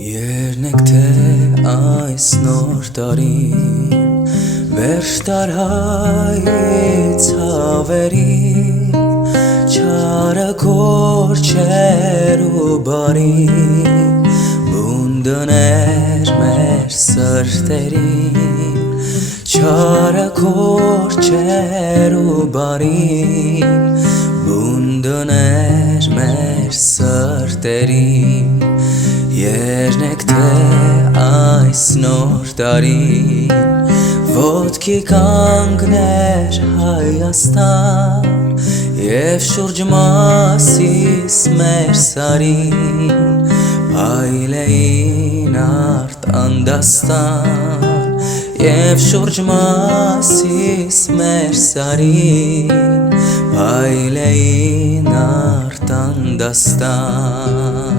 Երնեք թե այս նոր տարին վերջ տարհայից հավերի չարը կորչեր ու բարի բուն դներ մեր սրտերին չարը կորչեր ու բարի բուն դներ մեր սրտերին Երնեք թե այս նոր տարին ոտքի կանգներ Հայաստան և շուրջ մասիս մեր սարին փայլեին արտանդաստան և շուրջ մասիս մեր սարին փայլեին արտանդաստան